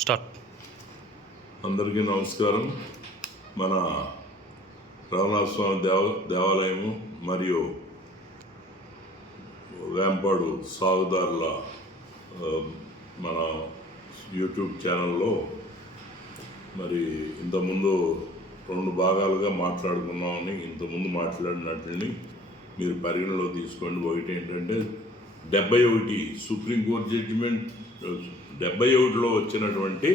Start. అందరికీ నమస్కారం. మన రఘునాథస్వామి దేవాలయము మరియు వేంపాడు సాగుదారుల మన యూట్యూబ్ ఛానల్లో మరి ఇంతకుముందు 2 భాగాలుగా మాట్లాడుకున్నామని ఇంతకుముందు మాట్లాడినట్లని మీరు పరిగణలో తీసుకోండి. ఒకటి ఏంటంటే 71 సుప్రీంకోర్టు జడ్జిమెంట్ 71లో వచ్చినటువంటి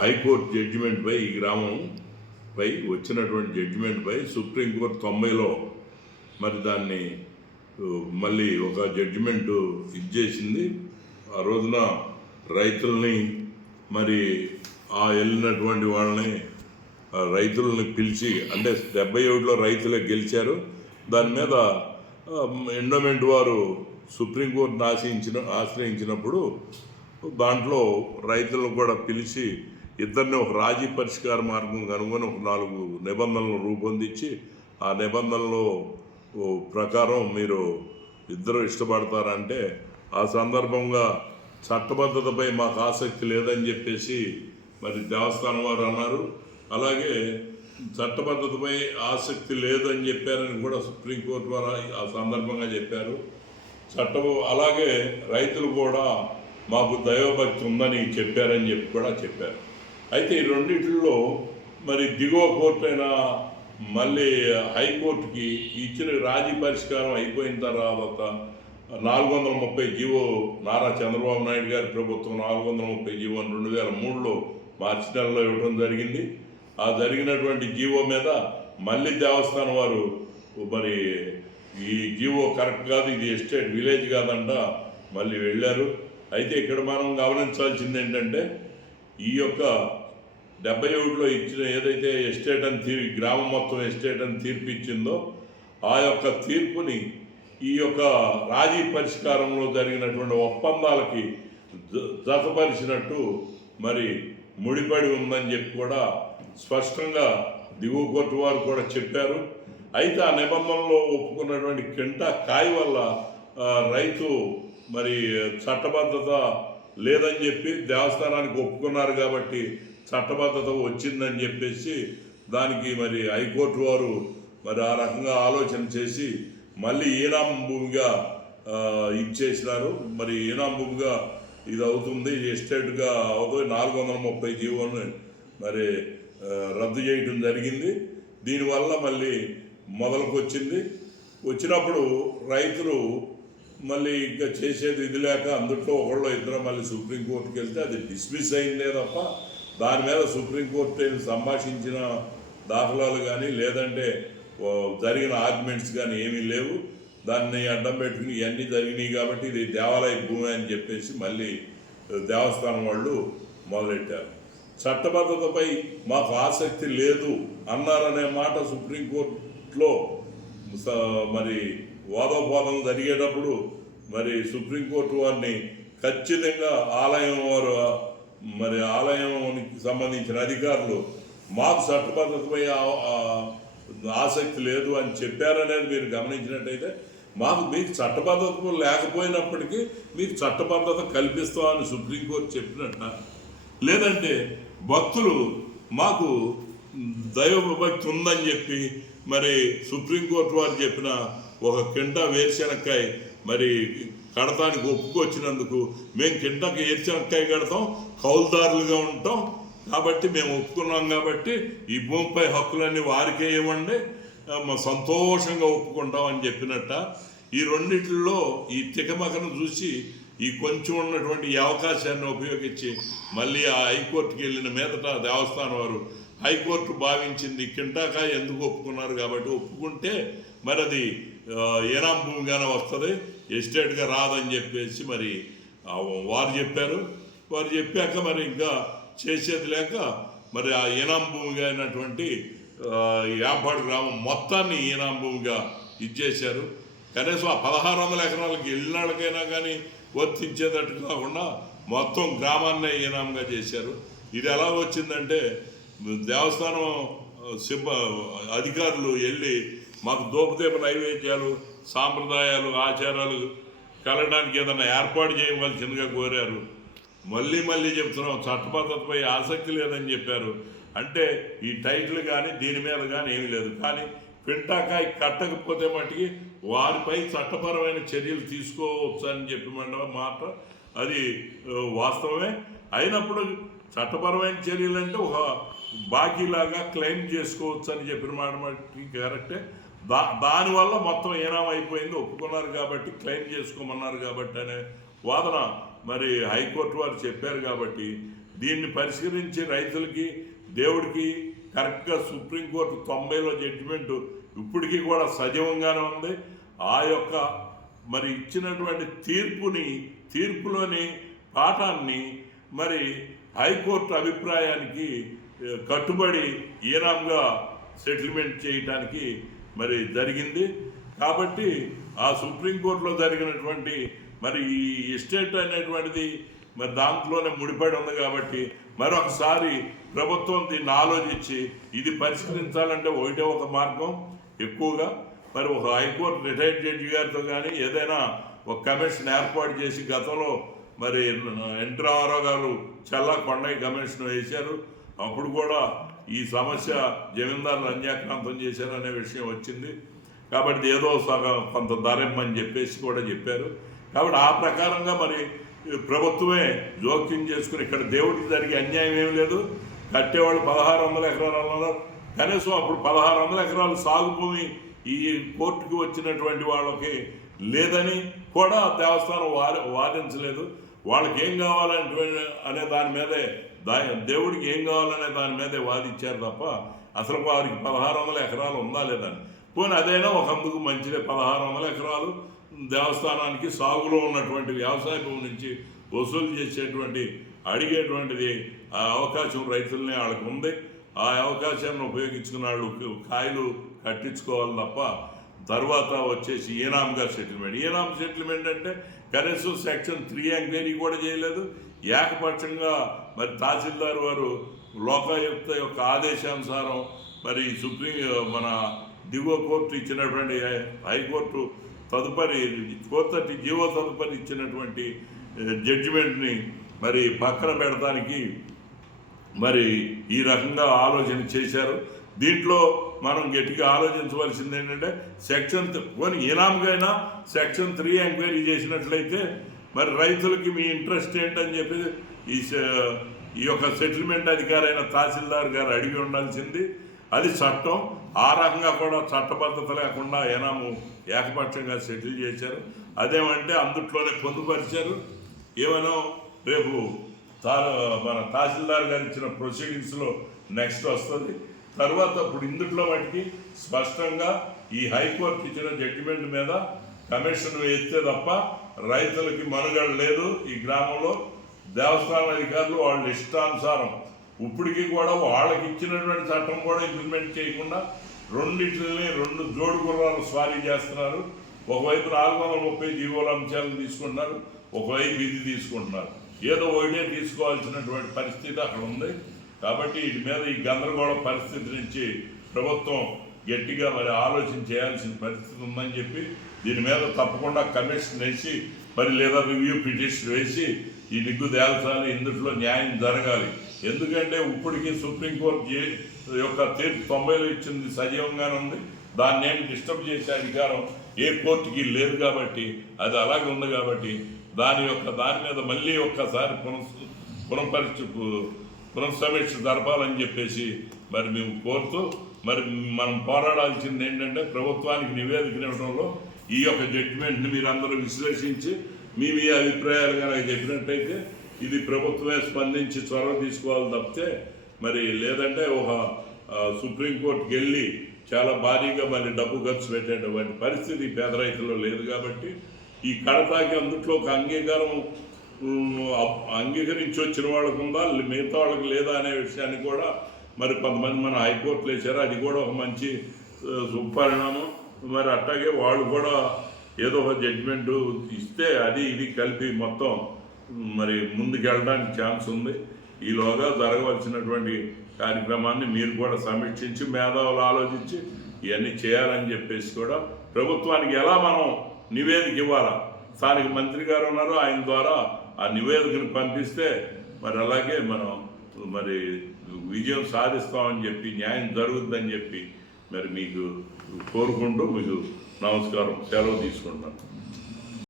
హైకోర్టు జడ్జిమెంట్పై ఈ గ్రామంపై వచ్చినటువంటి జడ్జిమెంట్పై సుప్రీంకోర్టు 90లో మరి దాన్ని మళ్ళీ ఒక జడ్జిమెంట్ ఇచ్చేసింది. ఆ రోజున రైతుల్ని మరి వెళ్ళినటువంటి వాళ్ళని రైతులని పిలిచి, అంటే 71లో రైతులే గెలిచారు. దాని మీద ఎండోమెంట్ వారు సుప్రీంకోర్టును ఆశ్రయించినప్పుడు దాంట్లో రైతులను కూడా పిలిచి ఇద్దరిని ఒక రాజీ పరిష్కార మార్గం కనుగొని ఒక 4 నిబంధనలు రూపొందించి ఆ నిబంధనలు ప్రకారం మీరు ఇద్దరు ఇష్టపడతారంటే ఆ సందర్భంగా చట్టబద్ధతపై మాకు ఆసక్తి లేదని చెప్పేసి మరి దేవస్థానం వారు అన్నారు. అలాగే చట్టబద్ధతపై ఆసక్తి లేదని చెప్పారని కూడా సుప్రీంకోర్టు వారు ఆ సందర్భంగా చెప్పారు. అలాగే రైతులు కూడా మాకు దైవభక్తి ఉందని చెప్పారని చెప్పి కూడా చెప్పారు. అయితే ఈ రెండింటిలో మరి దిగువ కోర్టు అయినా మళ్ళీ హైకోర్టుకి ఇచ్చిన రాజీ పరిష్కారం అయిపోయిన తర్వాత 430 జీవో నారా చంద్రబాబు నాయుడు గారి ప్రభుత్వం 430 జీవో 2003లో మార్చి నెలలో ఇవ్వడం జరిగింది. ఆ జరిగినటువంటి జీవో మీద మళ్ళీ దేవస్థానం వారు మరి ఈ జీవో కరెక్ట్ కాదు, ఇది ఎస్టేట్ విలేజ్ కాదంట మళ్ళీ వెళ్ళారు. అయితే ఇక్కడ మనం గమనించాల్సింది ఏంటంటే ఈ యొక్క 71లో ఇచ్చిన ఏదైతే ఎస్టేట్ అని గ్రామం మొత్తం ఎస్టేట్ అని తీర్పు ఇచ్చిందో ఆ యొక్క తీర్పుని ఈ యొక్క రాజీ పరిష్కారంలో జరిగినటువంటి ఒప్పందాలకి జతపరిచినట్టు మరి ముడిపడి ఉందని చెప్పి కూడా స్పష్టంగా దిగువ కోర్టు వారు కూడా చెప్పారు. అయితే ఆ నిబంధనలో ఒప్పుకున్నటువంటి కింటా కాయ వల్ల రైతు మరి చట్టబద్ధత లేదని చెప్పి దేవస్థానానికి ఒప్పుకున్నారు కాబట్టి చట్టబద్ధత వచ్చిందని చెప్పేసి దానికి మరి హైకోర్టు వారు మరి ఆ రకంగా ఆలోచన చేసి మళ్ళీ ఈనాం భూమిగా ఇచ్చేసినారు. మరి ఈనాం భూమిగా ఇది అవుతుంది, ఎస్టేట్గా అవుతుంది. 430 జీవోని మరి రద్దు చేయడం జరిగింది. దీనివల్ల మళ్ళీ మొదలుకు వచ్చినప్పుడు రైతులు మళ్ళీ ఇంకా చేసేది ఇది లేక అందుట్లో ఒకళ్ళు ఇద్దరు మళ్ళీ సుప్రీంకోర్టుకి వెళ్తే అది డిస్మిస్ అయిందే తప్ప దాని మీద సుప్రీంకోర్టు సంభాషించిన దాఖలాలు కానీ లేదంటే జరిగిన ఆర్గ్యుమెంట్స్ కానీ ఏమీ లేవు. దాన్ని అడ్డం పెట్టుకుని ఇవన్నీ జరిగినాయి కాబట్టి ఇది దేవాలయ భూమి అని చెప్పేసి మళ్ళీ దేవస్థానం వాళ్ళు మొదలెట్టారు. చట్టబద్ధతపై మాకు ఆసక్తి లేదు అన్నారనే మాట సుప్రీంకోర్టులో మరి వాదోపాదం జరిగేటప్పుడు మరి సుప్రీంకోర్టు వారిని ఖచ్చితంగా ఆలయం వారు మరి ఆలయానికి సంబంధించిన అధికారులు మాకు చట్టబద్ధతపై ఆసక్తి లేదు అని చెప్పారనేది మీరు గమనించినట్టయితే మీకు చట్టబద్ధత లేకపోయినప్పటికీ మీకు చట్టబద్ధత కల్పిస్తామని సుప్రీంకోర్టు చెప్పినట్ట, లేదంటే భక్తులు మాకు దైవభక్తి ఉందని చెప్పి మరి సుప్రీంకోర్టు వారు చెప్పిన ఒక కింటా వేరుశెనక్కాయ మరి కడతానికి ఒప్పుకొచ్చినందుకు మేము కింటాకి వేరుశెనక్కాయ కడతాం, కౌలుదారులుగా ఉంటాం కాబట్టి మేము ఒప్పుకున్నాం కాబట్టి ఈ భూమిపై హక్కులన్నీ వారికే ఇవ్వండి, సంతోషంగా ఒప్పుకుంటాం అని చెప్పినట్ట. ఈ రెండిట్లో ఈ తికమకను చూసి ఈ కొంచెం ఉన్నటువంటి ఈ అవకాశాన్ని ఉపయోగించి మళ్ళీ ఆ హైకోర్టుకి వెళ్ళిన మీదట దేవస్థానం వారు హైకోర్టు భావించింది కింటాకాయ ఎందుకు ఒప్పుకున్నారు కాబట్టి ఒప్పుకుంటే మరి అది ఏనాం భూమిగానే వస్తుంది, ఎస్టేట్గా రాదని చెప్పేసి మరి వారు చెప్పారు. వారు చెప్పాక మరి ఇంకా చేసేది లేక మరి ఆ ఈనాం భూమిగా అయినటువంటి వేంపాడు గ్రామం మొత్తాన్ని ఈనాం భూమిగా ఇచ్చేశారు. కనీసం ఆ 1600 ఎకరాలకి వెళ్ళినాళ్ళకైనా కానీ వర్తించేటట్టు కాకుండా మొత్తం గ్రామాన్నే ఈనాంగా చేశారు. ఇది ఎలా వచ్చిందంటే దేవస్థానం అధికారులు వెళ్ళి మాకు దూపదీప నైవేద్యాలు సాంప్రదాయాలు ఆచారాలు కలగడానికి ఏదైనా ఏర్పాటు చేయవలసిందిగా కోరారు. మళ్ళీ మళ్ళీ చెప్తున్నాం, చట్టబద్ధతపై ఆసక్తి లేదని చెప్పారు. అంటే ఈ టైటిల్ కానీ దీని మీద కానీ ఏమీ లేదు. కానీ పింటాకాయ కట్టకపోతే మటుకి వారిపై చట్టపరమైన చర్యలు తీసుకోవచ్చు అని చెప్పి మాట అది వాస్తవమే. అయినప్పుడు చట్టపరమైన చర్యలు అంటే ఒక బాకీలాగా క్లెయిమ్ చేసుకోవచ్చు అని చెప్పిన మాట మటుకి కరెక్టే. దానివల్ల మొత్తం ఏనాం అయిపోయింది, ఒప్పుకున్నారు కాబట్టి క్లెయిమ్ చేసుకోమన్నారు కాబట్టి అనే వాదన మరి హైకోర్టు వారు చెప్పారు. కాబట్టి దీన్ని పరిష్కరించి రైతులకి దేవుడికి కరెక్ట్గా సుప్రీంకోర్టు 90లో జడ్జిమెంటు ఇప్పటికీ కూడా సజీవంగానే ఉంది. ఆ యొక్క మరి ఇచ్చినటువంటి తీర్పులోని పాఠాన్ని మరి హైకోర్టు అభిప్రాయానికి కట్టుబడి ఈనాంగా సెటిల్మెంట్ చేయటానికి మరి జరిగింది. కాబట్టి ఆ సుప్రీంకోర్టులో జరిగినటువంటి మరి ఈ ఎస్టేట్ అనేటువంటిది మరి దాంట్లోనే ముడిపడి ఉంది. కాబట్టి మరొకసారి ప్రభుత్వం దీన్ని ఆలోచించి ఇది పరిష్కరించాలంటే ఒకటే ఒక మార్గం, ఎక్కువగా మరి ఒక హైకోర్టు రిటైర్డ్ జడ్జి గారితో కానీ ఏదైనా ఒక కమిషన్ ఏర్పాటు చేసి, గతంలో మరి ఎన్టీ రామారావు గారు చల్లా కొండయ్య కమిషన్ వేశారు. అప్పుడు కూడా ఈ సమస్య జమీందారులు అన్యాక్రాంతం చేశారనే విషయం వచ్చింది. కాబట్టి ఏదో సగం కొంత ధరమ్మని చెప్పేసి కూడా చెప్పారు. కాబట్టి ఆ ప్రకారంగా మరి ప్రభుత్వమే జోక్యం చేసుకుని ఇక్కడ దేవుడికి జరిగే అన్యాయం ఏమి లేదు. కట్టేవాళ్ళు 1600 ఎకరాలు అన్నారు. కనీసం అప్పుడు 1600 ఎకరాలు సాగు భూమి ఈ కోర్టుకి వచ్చినటువంటి వాళ్ళకి లేదని కూడా దేవస్థానం వాదించలేదు. వాళ్ళకి ఏం కావాలంటే అనే దాని మీదే దేవుడికి ఏం కావాలనే దాని మీదే వాదించారు తప్ప అసలు వారికి 1600 ఎకరాలు ఉందా లేదని. పోనీ అదైనా ఒక అందుకు మంచిదే. 1600 ఎకరాలు దేవస్థానానికి సాగులో ఉన్నటువంటి వ్యవసాయ భూమి నుంచి వసూలు చేసేటువంటి అడిగేటువంటిది ఆ అవకాశం రైతులనే వాళ్ళకు ఉంది. ఆ అవకాశాన్ని ఉపయోగించుకున్న వాళ్ళు కాయలు కట్టించుకోవాలి తప్ప తర్వాత వచ్చేసి ఈనాంగా సెటిల్మెంట్ అంటే కనీసం సెక్షన్ 3 ఎంక్వైరీ కూడా చేయలేదు. ఏకపక్షంగా మరి తహసీల్దార్ వారు లోకాయుక్త యొక్క ఆదేశానుసారం మరి మన దిగువ కోర్టు ఇచ్చినటువంటి హైకోర్టు తదుపరి 430 జీవో తదుపరి ఇచ్చినటువంటి జడ్జిమెంట్ని మరి పక్కన పెడతానికి మరి ఈ రకంగా ఆలోచన చేశారు. దీంట్లో మనం గట్టిగా ఆలోచించవలసింది ఏంటంటే సెక్షన్ ఈనాంకైనా సెక్షన్ 3 ఎంక్వైరీ చేసినట్లయితే మరి రైతులకి మీ ఇంట్రెస్ట్ ఏంటని చెప్పి ఈ యొక్క సెటిల్మెంట్ అధికారైన తహసీల్దార్ గారు అడిగి ఉండాల్సింది. అది చట్టం. ఆ రకంగా కూడా చట్టబద్ధత లేకుండా ఏనాము ఏకపక్షంగా సెటిల్ చేశారు. అదేమంటే అందుట్లోనే పొందుపరిచారు. ఏమైనా రేపు మన తహసీల్దార్ గారు ఇచ్చిన ప్రొసీడింగ్స్లో నెక్స్ట్ వస్తుంది. తర్వాత ఇప్పుడు ఇందుట్లో వాటికి స్పష్టంగా ఈ హైకోర్టు ఇచ్చిన జడ్జిమెంట్ మీద కమిషన్ వేస్తే తప్ప రైతులకి మనుగడ లేదు. ఈ గ్రామంలో దేవస్థాన అధికారులు వాళ్ళ ఇష్టానుసారం ఇప్పటికీ కూడా వాళ్ళకి ఇచ్చినటువంటి చట్టం కూడా ఇంప్లిమెంట్ చేయకుండా రెండిట్లని 2 జోడు గుర్రాలు స్వారీ చేస్తున్నారు. ఒకవైపు 430 జీవోల అంశాలను తీసుకుంటున్నారు, ఒకవైపు ఇది తీసుకుంటున్నారు. ఏదో ఒకటే తీసుకోవాల్సినటువంటి పరిస్థితి అక్కడ ఉంది. కాబట్టి వీటి మీద ఈ గందరగోళ పరిస్థితి నుంచి ప్రభుత్వం గట్టిగా మరి ఆలోచన చేయాల్సిన పరిస్థితి ఉందని చెప్పి దీని మీద తప్పకుండా కమిషన్ వేసి మరి లేదా రివ్యూ పిటిషన్ వేసి ఈ నిగ్గు తేల్చాలి, ఇందులో న్యాయం జరగాలి. ఎందుకంటే ఇప్పటికీ సుప్రీంకోర్టు యొక్క తీర్పు 90లో ఇచ్చింది సజీవంగానే ఉంది. దాన్ని ఏమి డిస్టర్బ్ చేసే అధికారం ఏ కోర్టుకి లేదు. కాబట్టి అది అలాగే ఉంది. కాబట్టి దాని మీద మళ్ళీ ఒక్కసారి పునఃసమీక్ష జరపాలని చెప్పేసి మరి మేము కోరుతూ మరి మనం పోరాడాల్సింది ఏంటంటే ప్రభుత్వానికి నివేదిక ఇవ్వడంలో ఈ యొక్క జడ్జిమెంట్ని మీరందరూ విశ్లేషించి మీ అభిప్రాయాలు కనుక చెప్పినట్టయితే ఇది ప్రభుత్వమే స్పందించి చొరవ తీసుకోవాలి తప్పితే మరి లేదంటే ఒక సుప్రీంకోర్టుకి వెళ్ళి చాలా భారీగా మరి డబ్బు ఖర్చు పెట్టేటువంటి పరిస్థితి పేద రైతుల్లో లేదు. కాబట్టి ఈ కడతాకి అందుట్లో ఒక అంగీకరించి వచ్చిన వాళ్ళకు ఉందా, మిగతా వాళ్ళకి లేదా అనే విషయాన్ని కూడా మరి కొంతమంది మన హైకోర్టులు వేశారు. అది కూడా ఒక మంచి సుపరిణామం. మరి అట్లాగే వాళ్ళు కూడా ఏదో ఒక జడ్జిమెంట్ ఇస్తే అది ఇది కలిపి మొత్తం మరి ముందుకు వెళ్ళడానికి ఛాన్స్ ఉంది. ఈలోగా జరగవలసినటువంటి కార్యక్రమాన్ని మీరు కూడా సమీక్షించి మేధావులు ఆలోచించి ఇవన్నీ చేయాలని చెప్పేసి కూడా ప్రభుత్వానికి ఎలా మనం నివేదిక ఇవ్వాలా, స్థానిక మంత్రి గారు ఉన్నారు, ఆయన ద్వారా ఆ నివేదికను పంపిస్తే మరి అలాగే మనం మరి విజయం సాధిస్తామని చెప్పి, న్యాయం జరుగుద్దని చెప్పి మరి మీకు కోరుకుంటూ మీకు నమస్కారం, సెలవు తీసుకుంటాను.